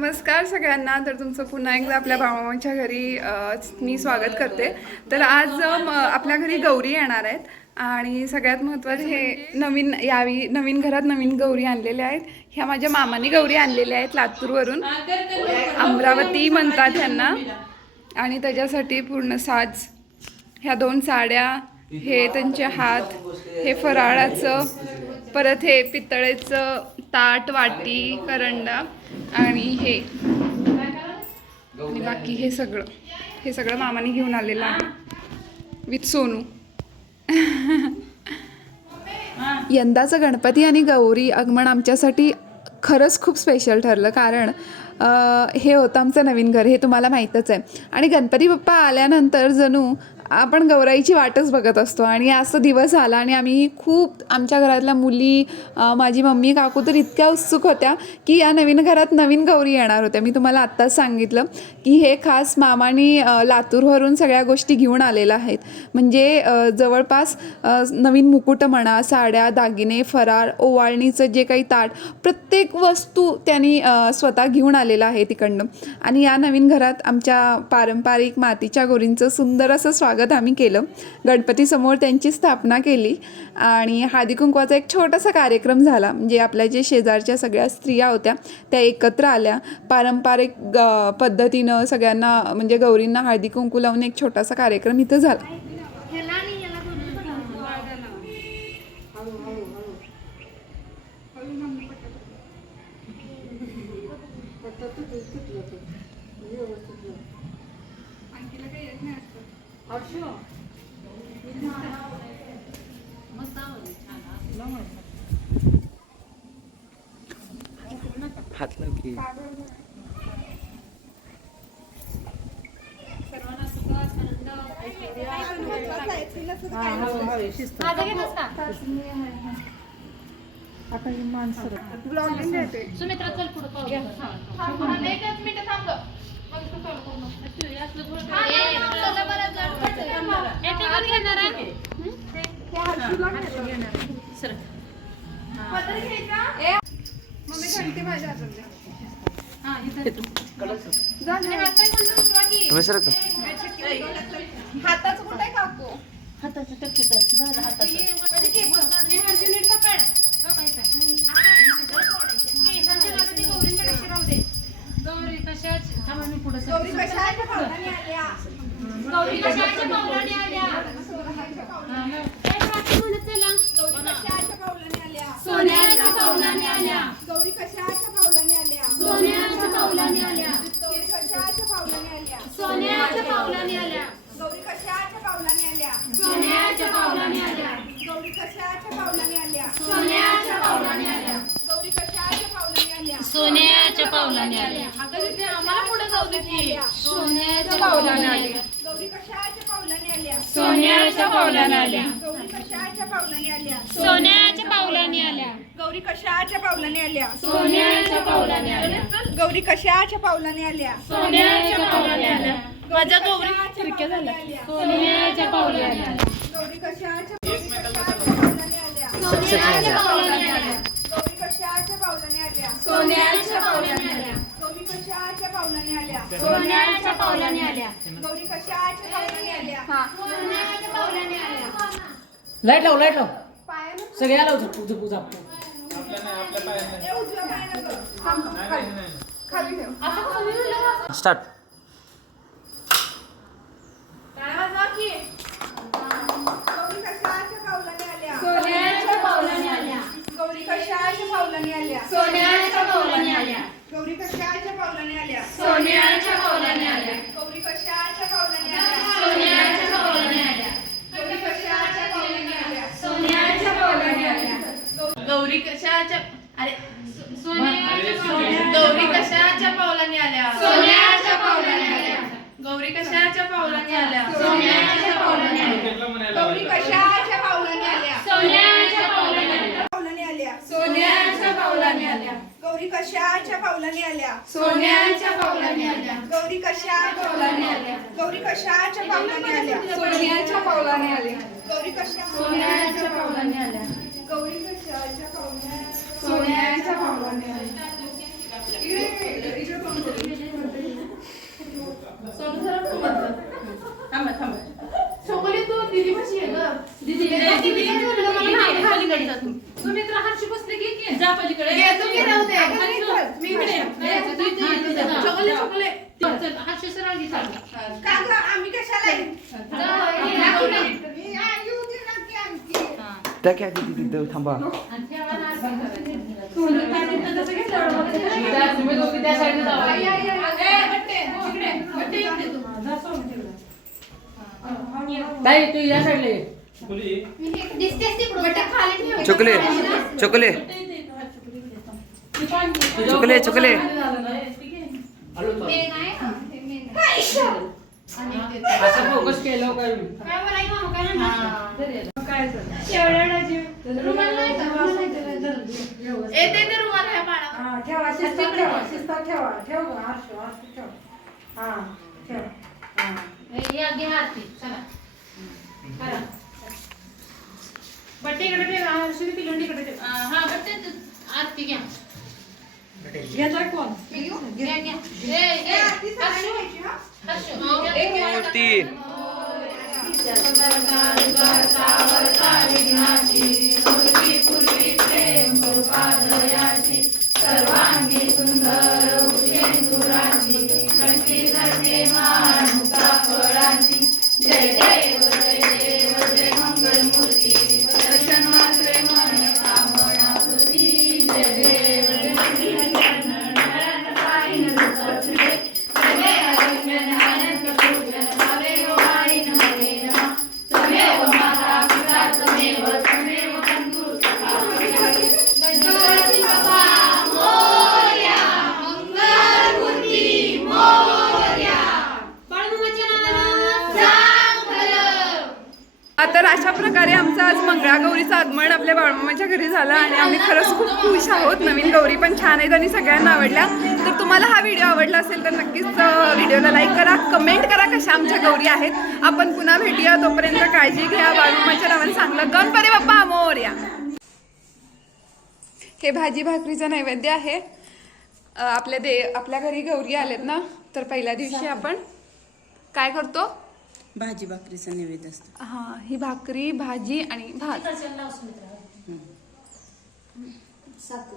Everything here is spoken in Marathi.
नमस्कार सगळ्यांना. तर तुमचं पुन्हा एकदा आपल्या बाबामाच्या घरी मी स्वागत करते. तर आज आपल्या घरी गौरी येणार आहेत. आणि सगळ्यात महत्त्वाचं हे नवीन यावी नवीन घरात नवीन गौरी आणलेल्या आहेत. ह्या माझ्या मामाने गौरी आणलेल्या आहेत लातूरवरून. अमरावती म्हणतात ह्यांना. आणि त्याच्यासाठी पूर्ण साज ह्या दोन साड्या हे त्यांचे हात हे फराळाचं परत हे पितळेचं ताट वाटी करंडा आणि हे. आणि बाकी हे सगळं. हे सगळं मामाने घेऊन आलेलं आहे. विथ सोनू. यंदाचं गणपती आणि गौरी आगमन आमच्यासाठी खरंच खूप स्पेशल ठरलं कारण हे होतं आमचं नवीन घर हे तुम्हाला माहीतच आहे. आणि गणपती बाप्पा आल्यानंतर जणू आपण गौराईची वाटच बघत असतो. आणि असं दिवस आला आणि आम्ही खूप आमच्या घरातल्या मुली माझी मम्मी काकू तर इतक्या उत्सुक होत्या की या नवीन घरात नवीन गौरी येणार होत्या. मी तुम्हाला आत्ताच सांगितलं की हे खास मामानी लातूरवरून सगळ्या गोष्टी घेऊन आलेल्या आहेत. म्हणजे जवळपास नवीन मुकुट म्हणा साड्या दागिने फराळ ओवाळणीचं जे काही ताट प्रत्येक वस्तू त्यांनी स्वतः घेऊन आलेलं आहे तिकडनं. आणि या नवीन घरात आमच्या पारंपरिक मातीच्या गोरींचं सुंदर असं स्वागत आम्ही केलं. गणपतीसमोर त्यांची स्थापना केली आणि हळदी कुंकवाचा एक छोटासा कार्यक्रम झाला. म्हणजे आपल्या जे शेजारच्या सगळ्या स्त्रिया होत्या त्या एकत्र आल्या. पारंपरिक ग पद्धतीनं सगळ्यांना म्हणजे गौरींना हळदी कुंकू लावून एक छोटासा कार्यक्रम इथं झाला. हात लाव की ब्लॉगिंग येते सुमित्रा चल पुढे घेणार आहे? तुम्ही सर हाताचं कुठे काकू? हाताचं टपकीत आहे. झालं हाताचं. सोन्याच्या पावलाने आल्या आम्हाला पुढे जाऊ दे की सोन्याच्या पावलाने आल्या गौरी कशाच्या पावलाने आल्या सोन्याच्या पावलाने आल्या गौरी कशाच्या पावलाने आल्या सोन्याच्या पावलाने आल्या गौरी कशाच्या पावलाने आल्या सोन्याच्या पावलाने आल्या गौरी कशाच्या पावलाने आल्या सोन्याच्या पावलाने आल्या माझ्या गौरी फिरक्या झाल्या सोन्याच्या पावलाने आल्या गौरी कशाच्या पावलाने आल्या सोन्याच्या पावलाने सोन्याच्या पावलाने आल्या. गौरी कशाच्या पावलाने आल्या? सोन्याच्या पावलाने आल्या. गौरी कशाच्या पावलाने आल्या? सोन्याच्या पावलाने आल्या. लाइट लाव लाइट लाव. पायानं सगळ्या लाव झपू झपू झपू ए, उजव्या पायानं कर. थांब, खाली. खाली ठेव. असं कसं मी म्हणलं? स्टार्ट टाळ्या वाजवा की. गौरी कशाच्या पावलाने आल्या सोन्याच्या पावलाने आल्या गौरी कशाच्या पावलाने आल्या सोन्याच्या पावलाने आल्या गौरी कशाच्या पावलाने आल्या सोन्याच्या पावलाने आल्या. गौरी कशाच्या पावलाने आल्या? सोन्याच्या पावलाने आल्या. गौरी कशाच्या पावलाने आल्या? सोन्याच्या पावलाने आल्या. गौरी कशाच्या अरे सोन्याच्या गौरी कशाच्या पावलाने आल्या? सोन्याच्या पावलाने आल्या. गौरी कशाच्या पावलाने आल्या? आल्या. सोन्याच्या पावलाने आल्या. गौरी कशा पावलाने आल्या. गौरी कशाच्या पावलाने आल्या? सोन्याच्या पावलाने आल्या गौरी कशा सोन्याच्या पावलाने आल्या. गौरी कशाच्या पावलाने सोन्याच्या पावलाने आल्या. इकडे इकडे कोण सोनू सर का गं आम्ही कशाला त्या काय किती तिथं थांबा. चुकले चुकले. चुकले चुकले. असं फोकस केलं काय येते ते रुमाल आहे बाळा ठेवा शिस्तात ठेवा शिस्तात ठेवा ठेव गं, हर्ष, हर्ष, ठेव. हा ठेव. हा. बट्टे इकडे ठेव हर्षी पिलंडी इकडे ठेव. हा बट्टे आरती घ्या. घेतोय कोण? घ्या घ्या. एक आज मंगळागौरीचं आगमन आपल्या बाळमामाच्या घरी झालं आणि आम्ही खरंच खूप खुश आहोत. नवीन गौरी पण छान आहेत आणि सगळ्यांना आवडल्या. तर तुम्हाला हा व्हिडिओ आवडला असेल तर नक्कीच व्हिडिओला लाईक करा कमेंट करा कशा आमच्या गौरी आहेत. आपण पुन्हा भेटूया. तोपर्यंत काळजी घ्या. बाळमामाच्या नावाने चांगलं गणपती बाप्पा मोरया हे भाजी भाकरीचं नैवेद्य आहे. आपल्या दे आपल्या घरी गौरी आलेत ना तर पहिल्या दिवशी आपण काय करतो? भाजी भाकरीचा नैवेद्य असतो. हा ही भाकरी भाजी आणि भात. साखर.